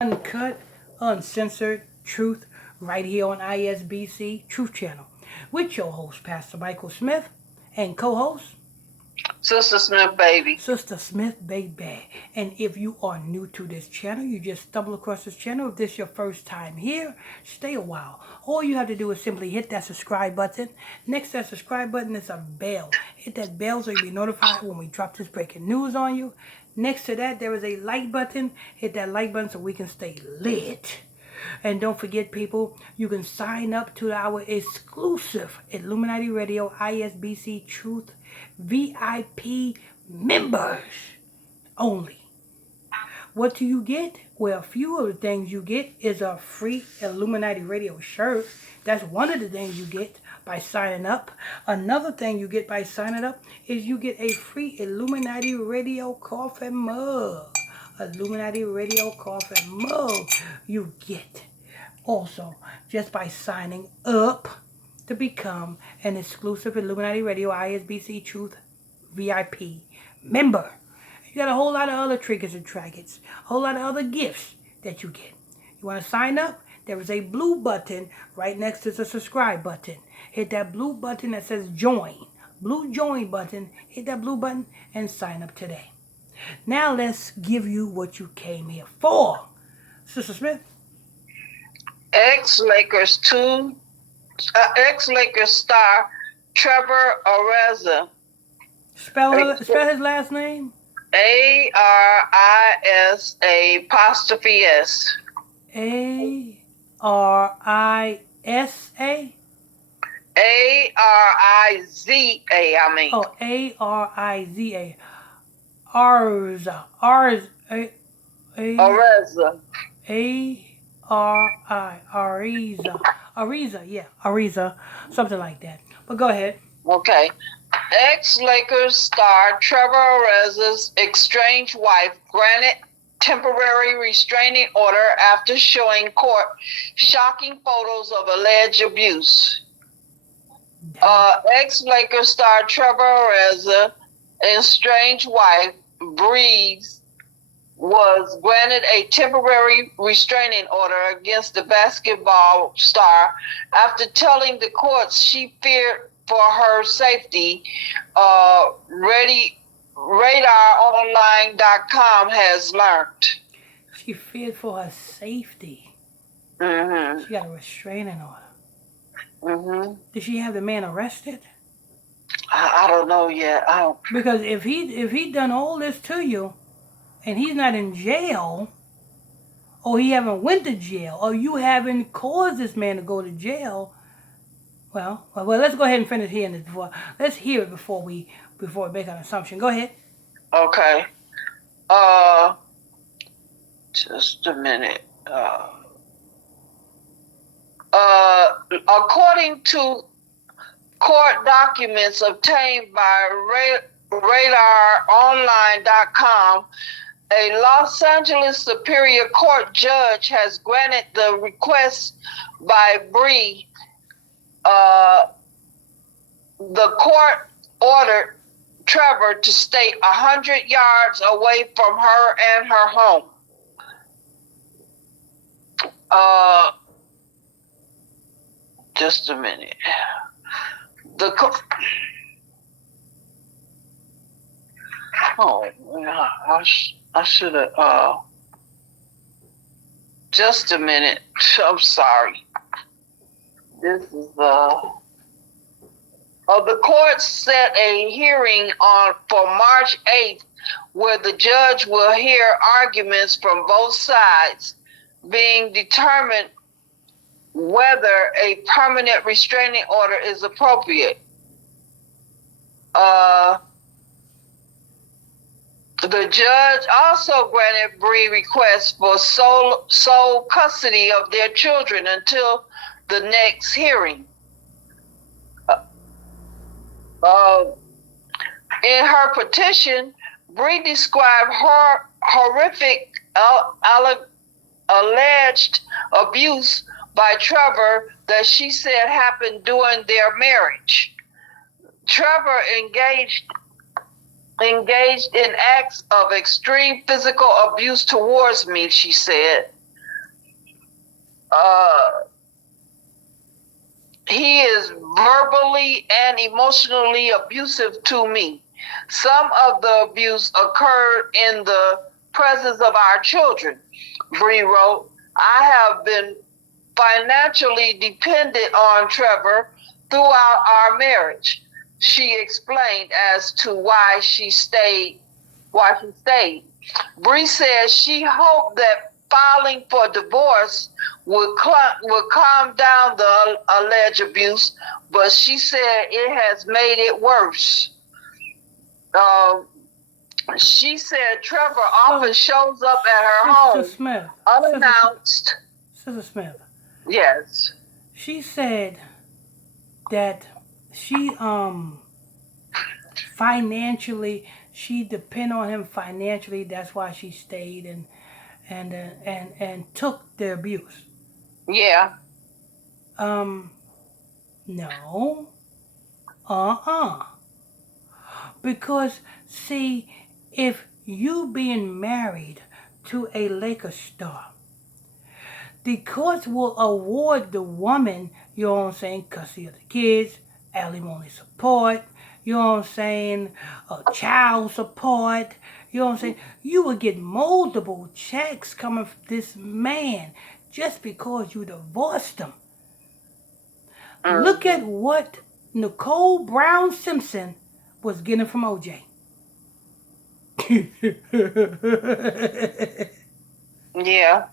Uncut, uncensored truth right here on ISBC Truth Channel with your host, Pastor Michael Smith, and co-host, Sister Smith, baby. Sister Smith, baby. And if you are new to this channel, you just stumble across this channel. If this is your first time here, stay a while. All you have to do is simply hit that subscribe button. Next to that subscribe button is a bell. Hit that bell so you'll be notified when we drop this breaking news on you. Next to that, there is a like button. Hit that like button so we can stay lit. And don't forget, people, you can sign up to our exclusive Illuminati Radio ISBC Truth VIP members only. What do you get? Well, a few of the things you get is a free Illuminati Radio shirt. That's one of the things you get by signing up. Another thing you get by signing up is you get a free Illuminati Radio coffee mug. Illuminati Radio coffee mug you get also just by signing up to become an exclusive Illuminati Radio ISBC Truth VIP member. You got a whole lot of other triggers and trinkets, a whole lot of other gifts that you get. You want to sign up? There is a blue button right next to the subscribe button. Hit that blue button that says join. Blue join button. Hit that blue button and sign up today. Now let's give you what you came here for. Sister Smith? Ex-Lakers star Trevor Ariza. Spell his last name. Arisa apostrophe S. Arisa? Ariza, I mean. Oh, Ariza. Ariza. Ariza. Ariza. Ariza, yeah. Ariza. Something like that. But go ahead. Okay. Ex-Lakers star Trevor Ariza's estranged wife granted temporary restraining order after showing court shocking photos of alleged abuse. Ex-Lakers star Trevor Ariza's estranged wife, Breeze, was granted a temporary restraining order against the basketball star after telling the courts she feared for her safety. RadarOnline.com has learned. She feared for her safety. Mm-hmm. She got a restraining order. Mm-hmm. Did she have the man arrested? I don't know yet. Because if he done all this to you, and he's not in jail, or he haven't went to jail, or you haven't caused this man to go to jail, well, let's go ahead and finish hearing this before. Let's hear it before we make an assumption. Go ahead. Okay. Just a minute. According to court documents obtained by RadarOnline.com, a Los Angeles Superior Court judge has granted the request by Bree. The court ordered Trevor to stay 100 yards away from her and her home. Just a minute. I should have. Just a minute. I'm sorry. This is the court set a hearing for March 8th, where the judge will hear arguments from both sides, being determined whether a permanent restraining order is appropriate. The judge also granted Bree requests for sole custody of their children until the next hearing. In her petition, Bree described her horrific alleged abuse by Trevor that she said happened during their marriage. Trevor engaged in acts of extreme physical abuse towards me, she said. uh, he is verbally and emotionally abusive to me. Some of the abuse occurred in the presence of our children. Bree wrote, I have been financially dependent on Trevor throughout our marriage. She explained as to why she stayed. Bree says she hoped that filing for divorce would calm down the alleged abuse, but she said it has made it worse. She said Trevor often shows up at her home Smith. unannounced. Sister Smith. Yes. She said that she financially she depend on him financially. That's why she stayed and took the abuse. Yeah. No. Because see, if you being married to a Lakers star, the courts will award the woman, you know what I'm saying, custody of the kids, alimony support, you know what I'm saying, child support, you know what I'm saying. You will get multiple checks coming from this man just because you divorced him. Look at what Nicole Brown Simpson was getting from OJ. Yeah.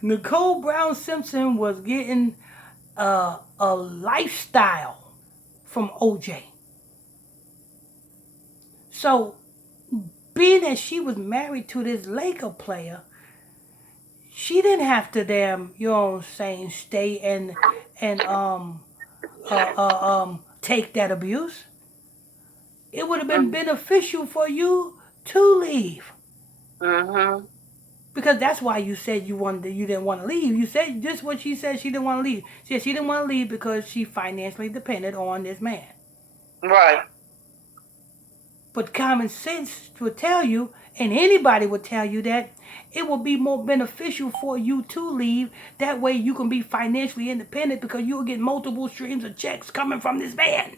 Nicole Brown Simpson was getting a lifestyle from OJ. So, being that she was married to this Laker player, she didn't have to you know what I'm saying, stay and take that abuse. It would have been beneficial for you to leave. Because that's why you said you didn't want to leave. You said just what she said. She didn't want to leave. She said she didn't want to leave because she financially depended on this man. Right. But common sense would tell you, and anybody would tell you, that it will be more beneficial for you to leave. That way you can be financially independent because you'll get multiple streams of checks coming from this man.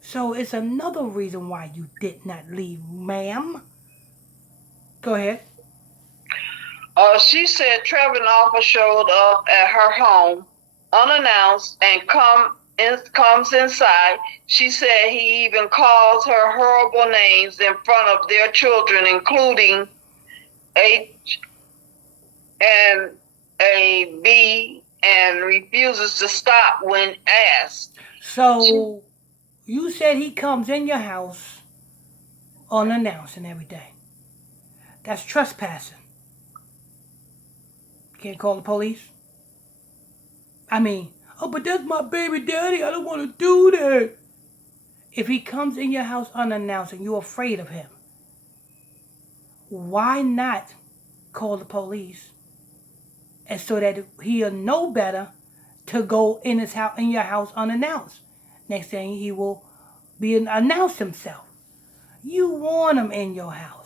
So it's another reason why you did not leave, ma'am. Go ahead. She said Trevor often showed up at her home unannounced and comes inside. She said he even calls her horrible names in front of their children, including H and A B, and refuses to stop when asked. So you said he comes in your house unannounced and everything. That's trespassing. Can't call the police. I mean, oh, but that's my baby daddy. I don't want to do that. If he comes in your house unannounced and you're afraid of him, why not call the police? And so that he'll know better to go in your house unannounced. Next thing he will be announce himself. You want him in your house.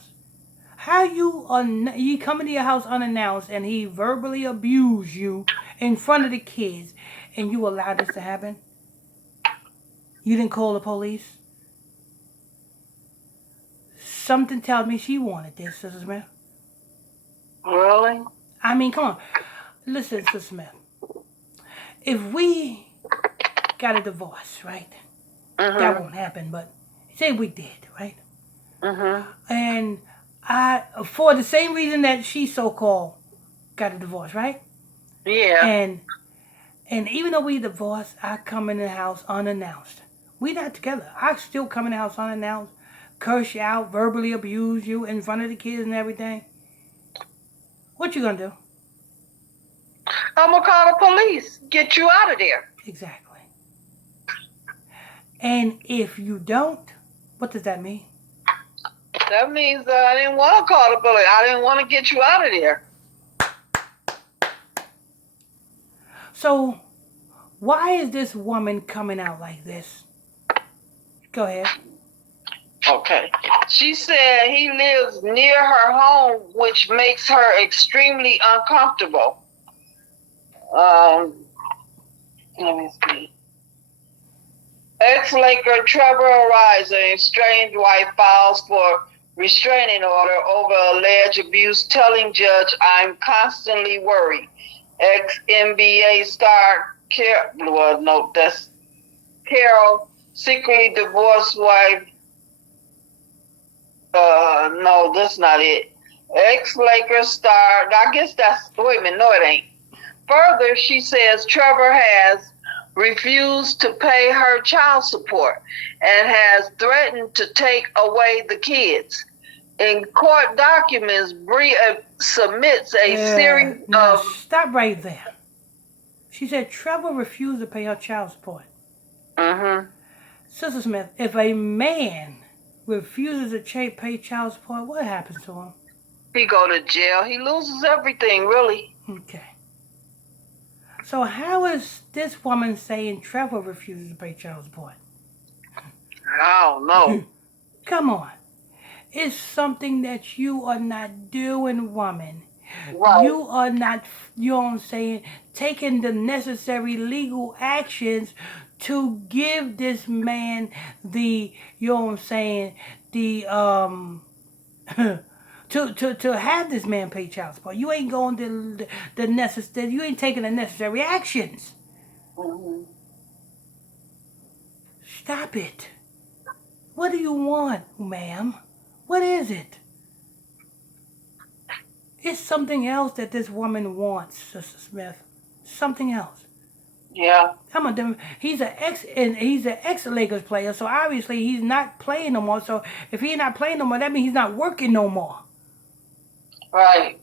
How you come into your house unannounced and he verbally abused you in front of the kids and you allow this to happen? You didn't call the police? Something tells me she wanted this, Sister Smith. Really? I mean, come on. Listen, Sister Smith. If we got a divorce, right? That won't happen, but say we did, right? And for the same reason that she so-called got a divorce, right? Yeah. And even though we divorced, I come in the house unannounced. We not together. I still come in the house unannounced, curse you out, verbally abuse you in front of the kids and everything. What you gonna do? I'm gonna call the police. Get you out of there. Exactly. And if you don't, what does that mean? That means I didn't want to call the police. I didn't want to get you out of there. So, why is this woman coming out like this? Go ahead. Okay. She said he lives near her home, which makes her extremely uncomfortable. Let me see. Ex-Laker Trevor Ariza, estranged wife, files for restraining order over alleged abuse, telling judge, "I'm constantly worried." Ex-NBA star Carol, secretly divorced wife. No, that's not it. Ex-Laker star. I guess that's. Wait a minute. No, it ain't. Further, she says Trevor has refused to pay her child support and has threatened to take away the kids. In court documents, Bree submits a series now of... Stop right there. She said Trevor refused to pay her child support. Mm-hmm. Sister Smith, if a man refuses to pay child support, what happens to him? He go to jail. He loses everything, really. Okay. So how is this woman saying Trevor refuses to pay child support? I don't know. Come on. It's something that you are not doing, woman. Right. You are not, you know what I'm saying, taking the necessary legal actions to give this man the, you know what I'm saying, the, to have this man pay child support. You ain't going to the necessary, you ain't taking the necessary actions. Mm-hmm. Stop it. What do you want, ma'am? What is it? It's something else that this woman wants, Sister Smith. Something else. Yeah. He's an ex Lakers player, so obviously he's not playing no more. So if he's not playing no more, that means he's not working no more. Right.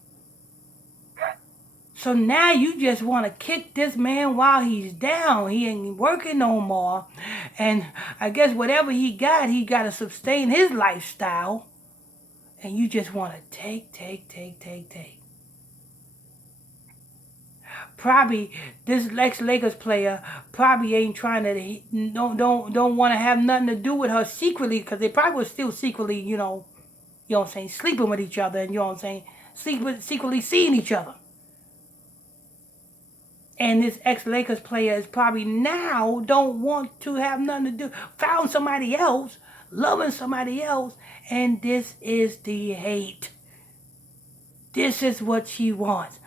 So now you just want to kick this man while he's down. He ain't working no more. And I guess whatever he got to sustain his lifestyle. And you just want to take. Probably this ex-Lakers player probably ain't trying to, don't want to have nothing to do with her secretly, because they probably was still secretly, you know what I'm saying, sleeping with each other, and you know what I'm saying, secretly seeing each other. And this ex-Lakers player is probably now don't want to have nothing to do, found somebody else, loving somebody else, and this is the hate. This is what she wants.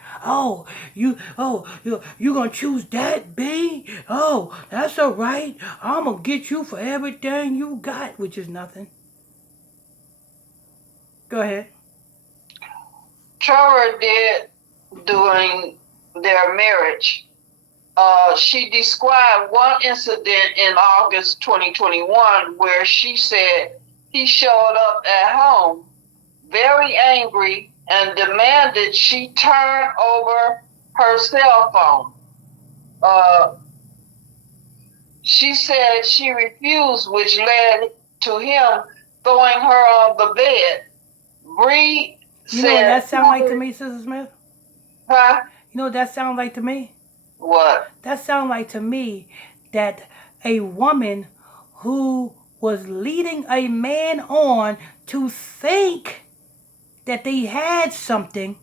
You gonna choose that, B? Oh, that's all right. I'm gonna get you for everything you got, which is nothing. Go ahead. Trevor did during their marriage. She described one incident in August 2021 where she said he showed up at home very angry and demanded she turn over her cell phone. She said she refused, which led to him throwing her on the bed. Bree said... You know what that sounds like to me, Sister Smith? Huh? You know what that sounds like to me? What? That sounds like to me that a woman who was leading a man on to think that they had something,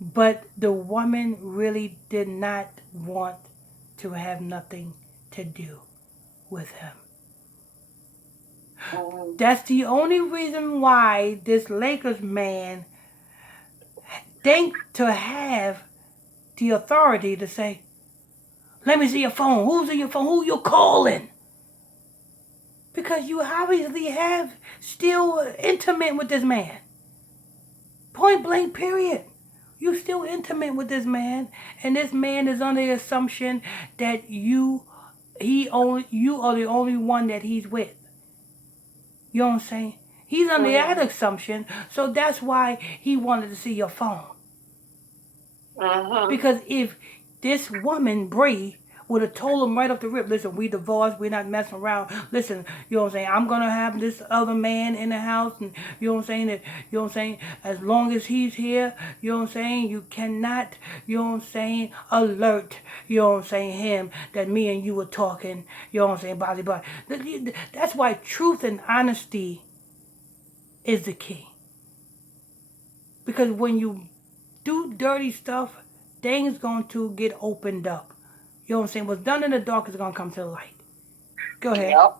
but the woman really did not want to have nothing to do with him. That's the only reason why this Lakers man think to have the authority to say, "Let me see your phone. Who's in your phone? Who you calling?" Because you obviously have still intimate with this man. Point blank, period. You still intimate with this man, and this man is under the assumption that you are the only one that he's with. You know what I'm saying? He's under that assumption, so that's why he wanted to see your phone. Mm-hmm. Because if this woman, Bree, would have told him right off the rip, listen, we divorced, we're not messing around. Listen, you know what I'm saying, I'm gonna have this other man in the house, and you know what I'm saying, that, you know what I'm saying, as long as he's here, you know what I'm saying, you cannot, you know what I'm saying, alert, you know what I'm saying, him that me and you were talking, you know what I'm saying, blah. That's why truth and honesty is the key. Because when you do dirty stuff, things going to get opened up. You know what I'm saying? What's done in the dark is going to come to the light. Go ahead. Yep.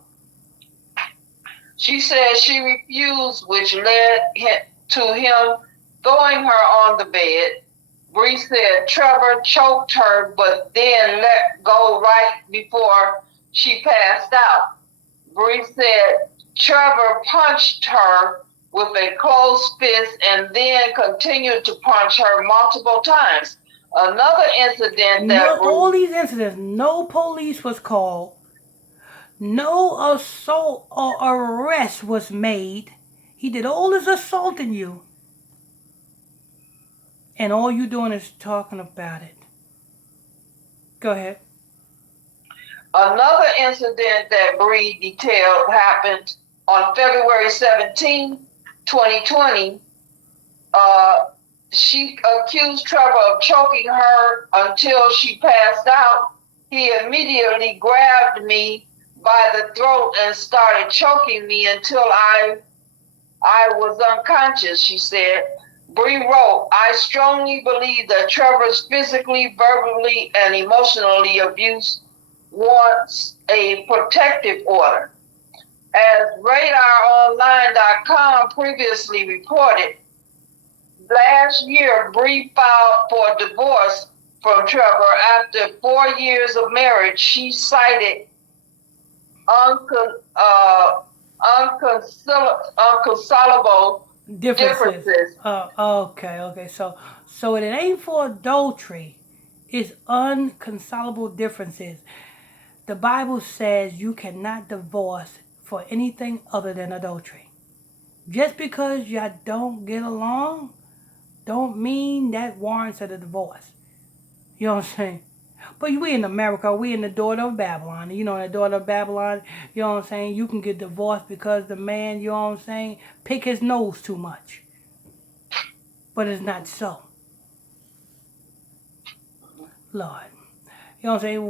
She said she refused, which led to him throwing her on the bed. Bree said Trevor choked her, but then let go right before she passed out. Bree said Trevor punched her with a closed fist and then continued to punch her multiple times. Another incident that all these incidents, no police was called, no assault or arrest was made. He did all this assaulting you, and all you doing is talking about it. Go ahead. Another incident that Bree detailed happened on February 17, 2020. She accused Trevor of choking her until she passed out. He immediately grabbed me by the throat and started choking me until I was unconscious, she said. Bree wrote, I strongly believe that Trevor's physically, verbally, and emotionally abuse wants a protective order. As RadarOnline.com previously reported, last year, Bree filed for divorce from Trevor after 4 years of marriage. She cited unconsolable differences. Okay. So it ain't for adultery. It's unconsolable differences. The Bible says you cannot divorce for anything other than adultery. Just because you don't get along, don't mean that warrants a divorce. You know what I'm saying? But we in America, we in the daughter of Babylon. You know, the daughter of Babylon, you know what I'm saying? You can get divorced because the man, you know what I'm saying, pick his nose too much. But it's not so. Lord. You know what I'm saying?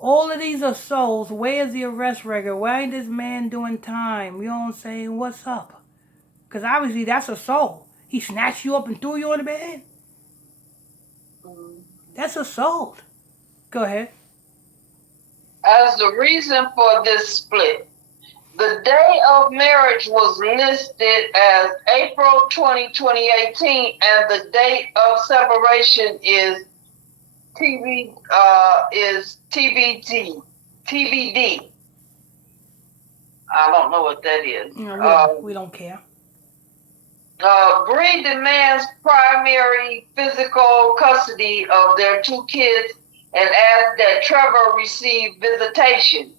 All of these are souls. Where's the arrest record? Why ain't this man doing time? You know what I'm saying? What's up? Because obviously that's a soul. He snatched you up and threw you on the bed. That's assault. Go ahead. As the reason for this split, the day of marriage was listed as April 20, 2018, and the date of separation is TBD. I don't know what that is. No, we don't care. Bree demands primary physical custody of their 2 kids and asks that Trevor receive visitation.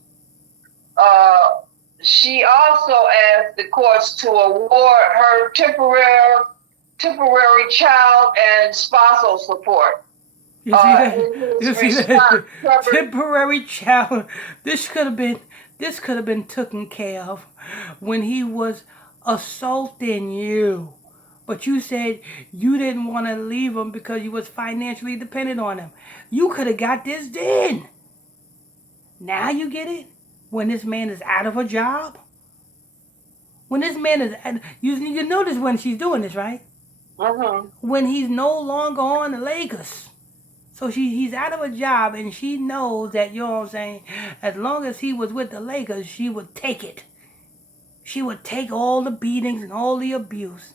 She also asked the courts to award her temporary child and spousal support. You see that? Temporary child. This could have been taken care of when he was assaulting you. But you said you didn't want to leave him because you was financially dependent on him. You could have got this then. Now you get it? When this man is out of a job? When this man is... You notice when she's doing this, right? Mm-hmm. When he's no longer on the Lakers. So he's out of a job, and she knows that, you know what I'm saying, as long as he was with the Lakers, she would take it. She would take all the beatings and all the abuse.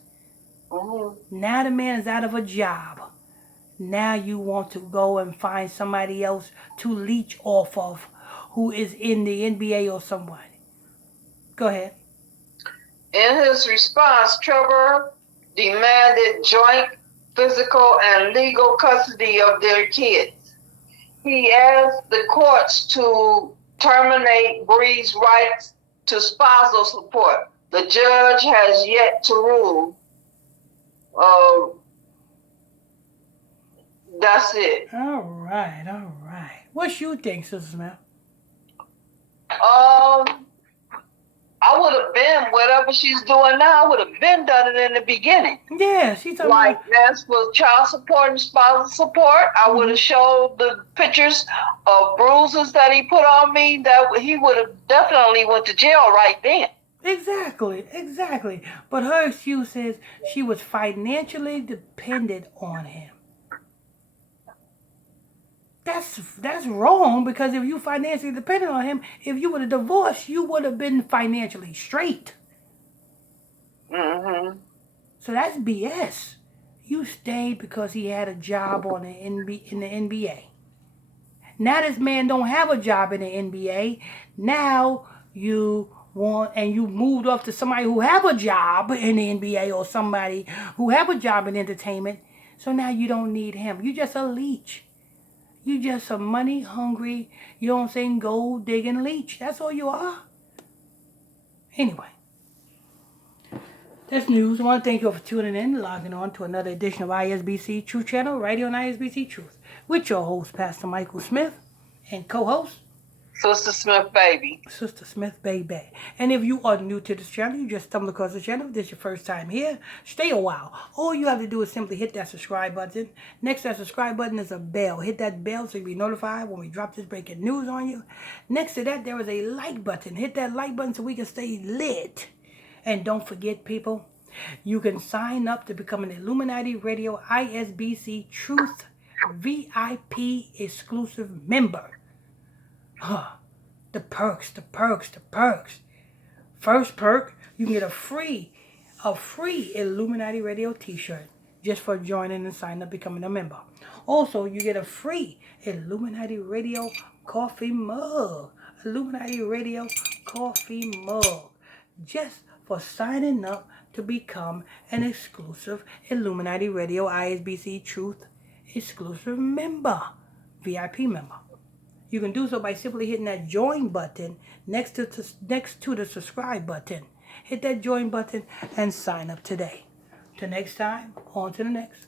Mm-hmm. Now the man is out of a job. Now you want to go and find somebody else to leech off of who is in the NBA or somebody. Go ahead. In his response, Trevor demanded joint physical and legal custody of their kids. He asked the courts to terminate Bree's rights to spousal support. The judge has yet to rule That's it. All right, all right. What you think, Sister Smith? I would have been whatever she's doing now. I would have been done it in the beginning. Yeah, she's talking Like about. as for child support and spousal support, I would have showed the pictures of bruises that he put on me. That he would have definitely went to jail right then. Exactly, exactly. But her excuse is she was financially dependent on him. That's wrong, because if you financially dependent on him, if you would have divorced, you would have been financially straight. Mm-hmm. So that's BS. You stayed because he had a job on in the NBA. Now this man don't have a job in the NBA. Now you moved off to somebody who have a job in the NBA, or somebody who have a job in entertainment. So now you don't need him. You just a leech. You just a money hungry, you know what I'm saying, gold digging leech. That's all you are. Anyway, that's news. I want to thank you all for tuning in, logging on to another edition of ISBC Truth Channel, right here on ISBC Truth, with your host, Pastor Michael Smith, and co-host, Sister Smith, baby. Sister Smith, baby. And if you are new to this channel, you just stumbled across the channel, if this is your first time here, stay a while. All you have to do is simply hit that subscribe button. Next to that subscribe button is a bell. Hit that bell so you'll be notified when we drop this breaking news on you. Next to that, there is a like button. Hit that like button so we can stay lit. And don't forget, people, you can sign up to become an Illuminati Radio ISBC Truth VIP exclusive member. The perks, the perks, the perks. First perk, you can get a free Illuminati Radio t-shirt just for joining and signing up, becoming a member. Also, you get a free Illuminati Radio coffee mug. Illuminati Radio coffee mug. Just for signing up to become an exclusive Illuminati Radio ISBC Truth exclusive member. VIP member. You can do so by simply hitting that join button next to the subscribe button. Hit that join button and sign up today. Till next time, on to the next.